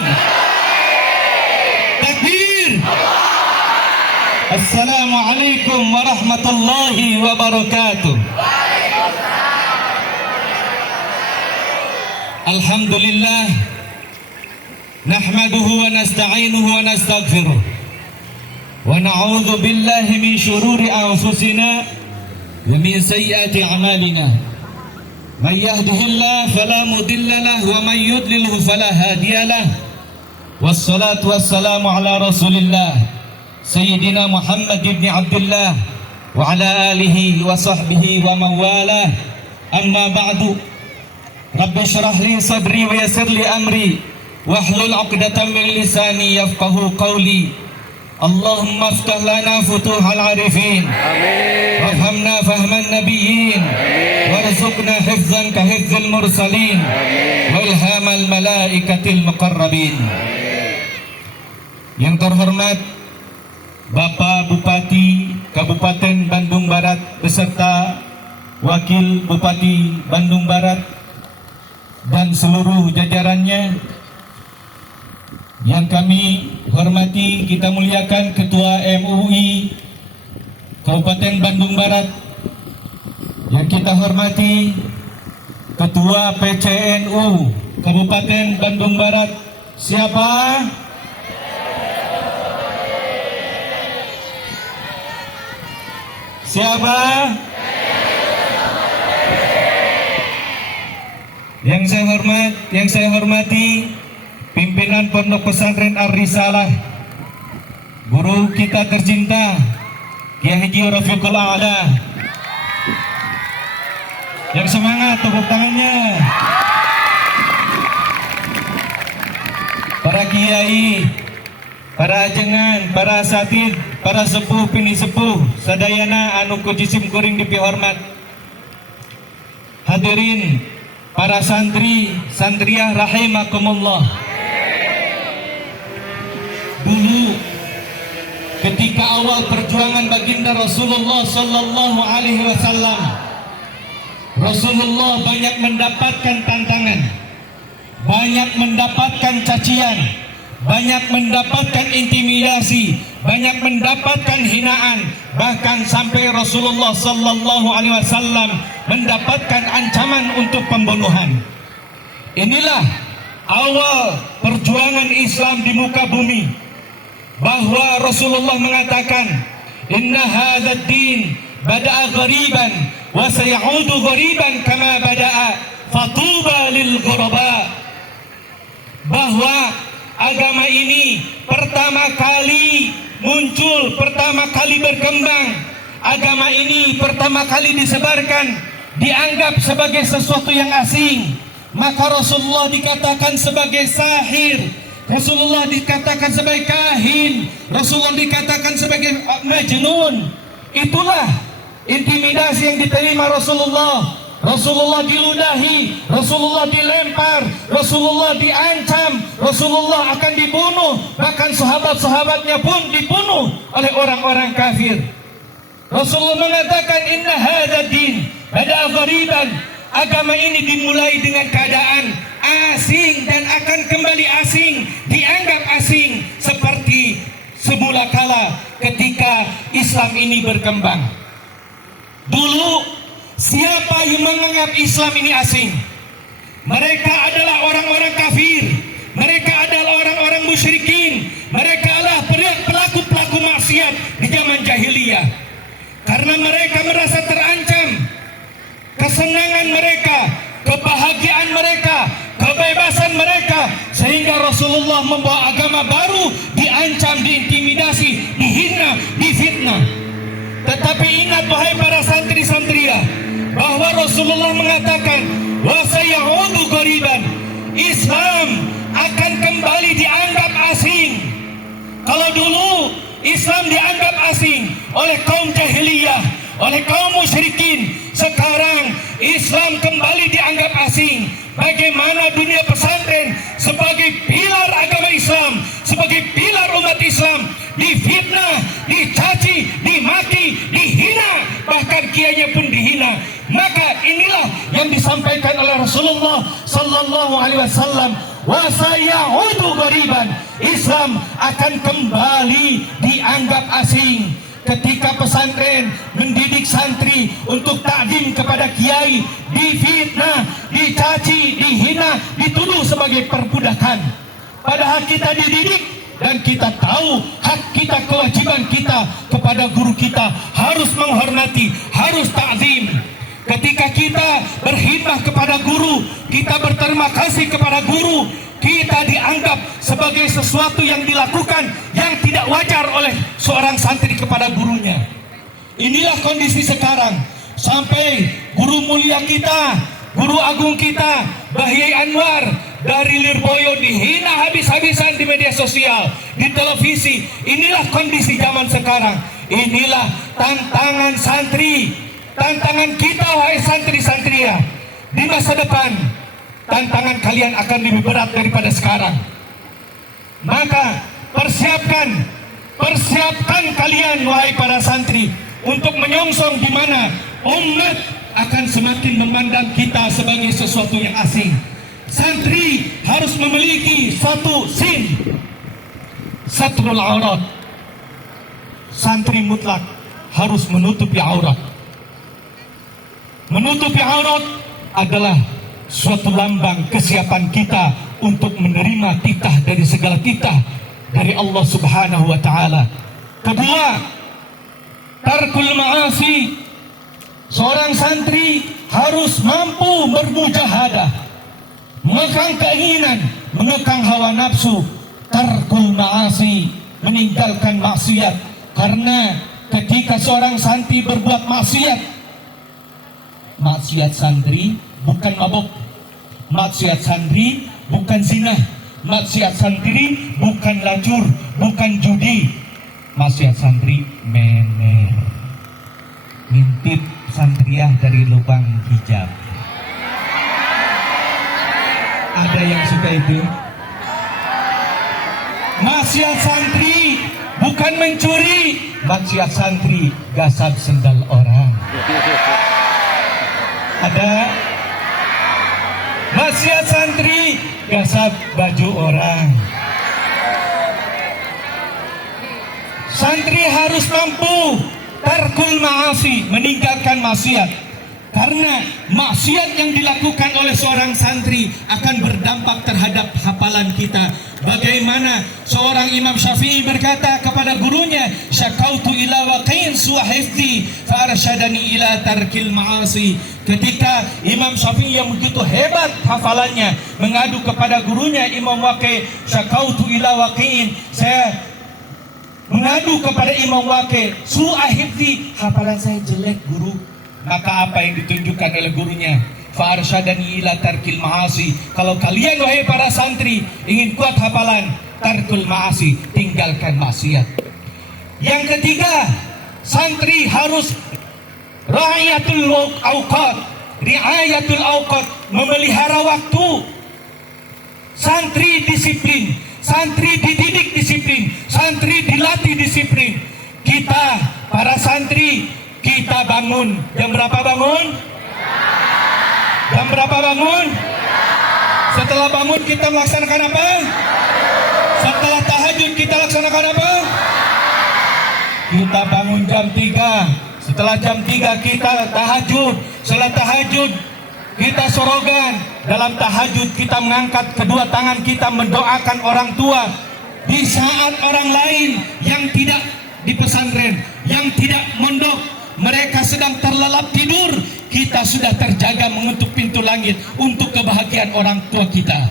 Ramadan. Takbir. Assalamualaikum warahmatullahi wabarakatuh. Alhamdulillah, nahmaduhu wa nasta'inuhu wa nastaghfiruh, wa na'udzu billahi min syururi anfusina wa min sayyiati a'malina. May yahdihillahu fala mudilla lahu wa may yudlilhu fala hadiya lahu. Wassalatu wassalamu ala Rasulillah Sayyidina Muhammad ibn Abdullah wa ala alihi wa sahbihi wa man walah. Amma ba'du. Rabbi syrah li sadri wa yassir li amri wahlul 'uqdatam min lisani yafqahu qawli. Allahumma iftah lana futuhal arifin, amin. Wafhamna fahman nabiyyin, warzuqna hifzan ka hifzil mursalin, wa ilhamal malaikatil muqarrabin. Yang terhormat Bapak Bupati Kabupaten Bandung Barat beserta Wakil Bupati Bandung Barat dan seluruh jajarannya yang kami hormati, kita muliakan Ketua MUI Kabupaten Bandung Barat, yang kita hormati Ketua PCNU Kabupaten Bandung Barat. Siapa? Siapa? Yang saya hormati pimpinan Pondok Pesantren Ar-Risalah, guru kita tercinta Kiai Haji Rafiqul A'la. Yang semangat, tepuk tangannya. Para kiai, para ajengan, para asatid, para sepuh pini sepuh, sadayana anu kujisim kuring dipihormat. Hadirin para santri, santriah rahimakumullah. Dulu ketika awal perjuangan baginda Rasulullah sallallahu alaihi wasallam, Rasulullah banyak mendapatkan tantangan, banyak mendapatkan cacian, banyak mendapatkan intimidasi, banyak mendapatkan hinaan, bahkan sampai Rasulullah sallallahu alaihi wasallam mendapatkan ancaman untuk pembunuhan. Inilah awal perjuangan Islam di muka bumi, bahwa Rasulullah mengatakan, inna hadzal din bada'a ghariban wa sayaudu ghariban kama bada'a fatuba lil ghuraba. Bahwa agama ini pertama kali muncul, pertama kali berkembang, agama ini pertama kali disebarkan, dianggap sebagai sesuatu yang asing. Maka Rasulullah dikatakan sebagai sahir, Rasulullah dikatakan sebagai kahin, Rasulullah dikatakan sebagai majnun. Itulah intimidasi yang diterima Rasulullah. Rasulullah diludahi, Rasulullah dilempar, Rasulullah diancam, Rasulullah akan dibunuh, bahkan sahabat-sahabatnya pun dibunuh oleh orang-orang kafir. Rasulullah mengatakan, inna hadzal din bada'a ghariban. Agama ini dimulai dengan keadaan asing dan akan kembali asing, dianggap asing seperti semula kala ketika Islam ini berkembang. Dulu siapa yang menganggap Islam ini asing? Mereka adalah orang-orang kafir, mereka adalah orang-orang musyrikin, mereka adalah pelaku-pelaku maksiat di zaman jahiliyah. Karena mereka merasa terancam kesenangan mereka, kebahagiaan mereka, kebebasan mereka, sehingga Rasulullah membawa agama baru, diancam, diintimidasi, dihina, difitnah. Tetapi ingat wahai para santri-santriah, bahwa Rasulullah mengatakan, wa sayaudu ghariban, Islam akan kembali dianggap asing. Kalau dulu Islam dianggap asing oleh kaum jahiliyah, oleh kaum musyrikin, sekarang Islam kembali dianggap asing. Bagaimana dunia pesantren sebagai pilar agama Islam, sebagai pilar umat Islam, difitnah, dicaci, dimaki, dihina, bahkan kiainya pun dihina. Maka inilah yang disampaikan oleh Rasulullah sallallahu alaihi wasallam, wa sayaudu ghariban. Islam akan kembali dianggap asing. Ketika pesantren mendidik santri untuk takdim kepada kiai, difitnah, dicaci, dihina, dituduh sebagai perbudakan. Padahal kita dididik dan kita tahu hak kita, kewajiban kita kepada guru kita, harus menghormati, harus takdim. Ketika kita berkhidmah kepada guru, kita berterima kasih kepada guru, kita dianggap sebagai sesuatu yang dilakukan yang tidak wajar oleh seorang santri kepada gurunya. Inilah kondisi sekarang. Sampai guru mulia kita, guru agung kita, Bahyai Anwar dari Lirboyo dihina habis-habisan di media sosial, di televisi. Inilah kondisi zaman sekarang. Inilah tantangan santri, tantangan kita wahai santri-santria. Di masa depan tantangan kalian akan lebih berat daripada sekarang. Maka persiapkan kalian wahai para santri untuk menyongsong di mana umat akan semakin memandang kita sebagai sesuatu yang asing. Santri harus memiliki satu sin, satrul aurat. Santri mutlak harus menutupi aurat. Menutupi aurat adalah suatu lambang kesiapan kita untuk menerima titah dari segala titah dari Allah Subhanahu wa taala. Kedua, tarkul ma'asi. Seorang santri harus mampu bermujahadah, mengekang keinginan, mengekang hawa nafsu. Tarkul ma'asi, meninggalkan maksiat. Karena ketika seorang santri berbuat maksiat, maksiat santri bukan mabuk, maksiat santri bukan zina, maksiat santri bukan lacur, bukan judi. Maksiat santri ngintip santriah dari lubang hijab. Ada yang suka itu? Maksiat santri bukan mencuri, maksiat santri gasab sendal orang. Ada? Maksiat santri gasab baju orang. Santri harus mampu tarkul ma'asi, meninggalkan maksiat. Karena maksiat yang dilakukan oleh seorang santri akan berdampak terhadap hafalan kita. Bagaimana seorang Imam Syafi'i berkata kepada gurunya, syakautu ila waqin suhifdi fa arsyadani ila tarkil ma'asi. Ketika Imam Syafi'i yang begitu hebat hafalannya mengadu kepada gurunya Imam Waqi, syakautu ila waqin, saya mengadu kepada Imam Waqi, suhifdi, hafalan saya jelek guru. Maka apa yang ditunjukkan oleh gurunya? Fa arsyadani ila tarkil ma'asi. Kalau kalian wahai para santri ingin kuat hafalan, tarkul ma'asi, tinggalkan maksiat. Yang ketiga, santri harus riayatul awqat, memelihara waktu. Santri disiplin, santri dididik disiplin, santri dilatih disiplin. Kita para santri, kita bangun jam berapa bangun? Jam berapa bangun? Setelah bangun kita melaksanakan apa? Setelah tahajud kita laksanakan apa? Kita bangun jam 3. Setelah jam 3 kita tahajud. Setelah tahajud kita sorogan. Dalam tahajud kita mengangkat kedua tangan kita mendoakan orang tua. Di saat orang lain yang tidak di pesantren, yang tidak mondok, mereka sedang terlelap tidur, kita sudah terjaga mengetuk pintu langit untuk kebahagiaan orang tua kita.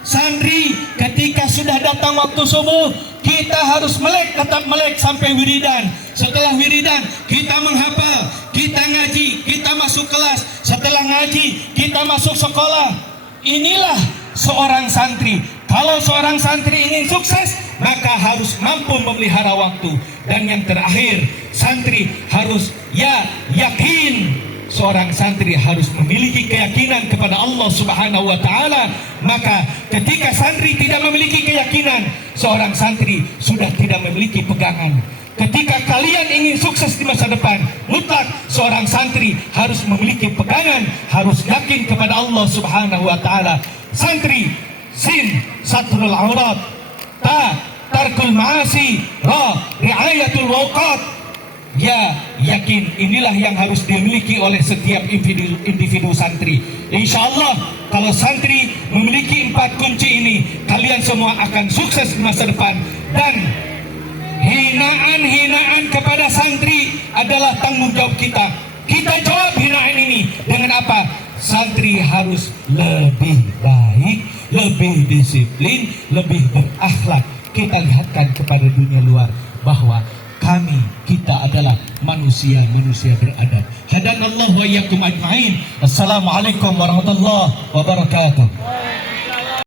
Santri ketika sudah datang waktu subuh, kita harus melek, tetap melek sampai wiridan. Setelah wiridan kita menghafal, kita ngaji, kita masuk kelas. Setelah ngaji kita masuk sekolah. Inilah seorang santri. Kalau seorang santri ingin sukses, maka harus mampu memelihara waktu. Dan yang terakhir, santri harus yakin. Seorang santri harus memiliki keyakinan kepada Allah Subhanahu wa taala. Maka ketika santri tidak memiliki keyakinan, seorang santri sudah tidak memiliki pegangan. Ketika kalian ingin sukses di masa depan, mutlak seorang santri harus memiliki pegangan, harus yakin kepada Allah Subhanahu wa taala. Santri, sin satrul aurat, ta tarkul ma'asi, ra riayatul waqat. Ya, yakin inilah yang harus dimiliki oleh setiap individu santri. Insya Allah kalau santri memiliki 4 kunci ini, kalian semua akan sukses di masa depan. Dan hinaan-hinaan kepada santri adalah tanggung jawab kita. Kita jawab hinaan ini dengan apa? Santri harus lebih baik, lebih disiplin, lebih berakhlak. Kita lihatkan kepada dunia luar bahwa kita adalah manusia beradab. Hadanallahu wa iyyakum ajma'in. Assalamualaikum warahmatullahi wabarakatuh.